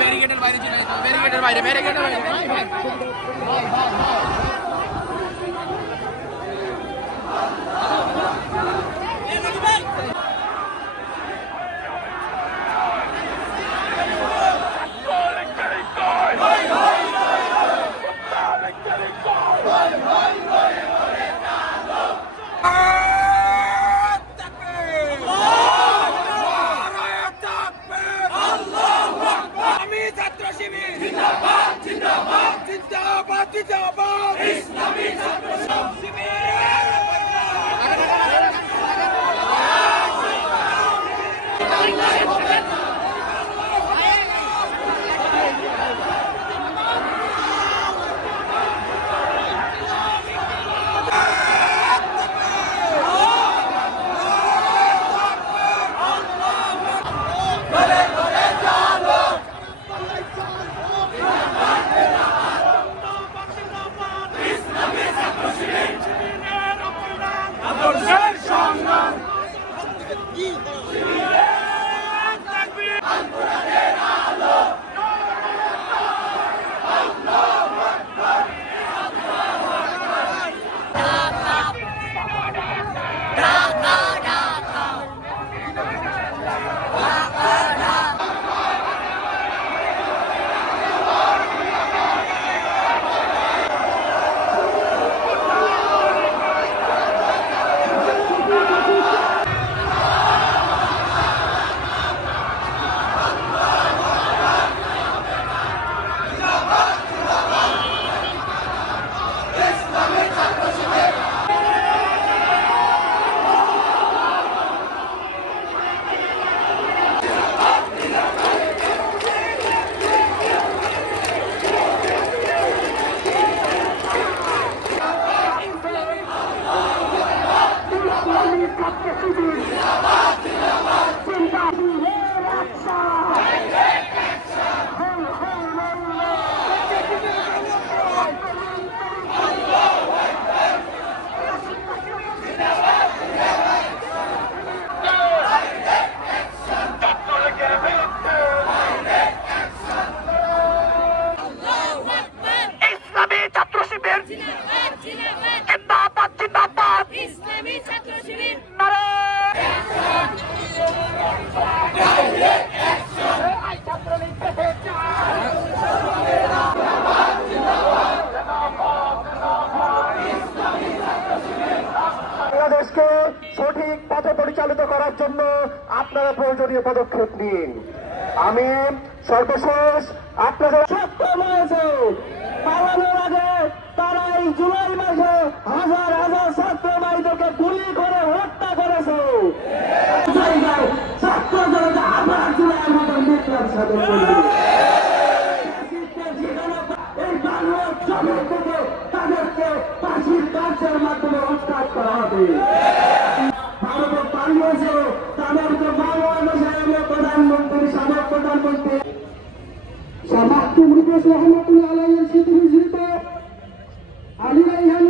ব্যারিকেডের বাইরে চলে যেতে হবে, ব্যারিকেডের বাইরে, ব্যারিকেডের বাইরে। বাংলাদেশকে সঠিক পথে পরিচালিত করার জন্য আপনারা প্রয়োজনীয় পদক্ষেপ নিন। আমি সর্বশেষ আপনাদের পালানোর আগে তারা এই জুলাই মাসে হাজার হাজার ছাত্র ভাইদেরকে গুলি করে হত্যা করেছে। ছাত্র জনতা আবার জুলাইয়ের মতো বিপ্লব সাধন করবে। এই বাংলার জমিন থেকে তাদেরকে ফাঁসির কার্যের মাধ্যমে উৎখাত করা হবে। ভারতে পালিয়েছে তাদেরকে বাংলাদেশের প্রধানমন্ত্রী, সাবেক প্রধানমন্ত্রী মাহমুদ রহমতুল্লাহ আলাইহির স্মৃতি বিজড়িত আলী রায়হান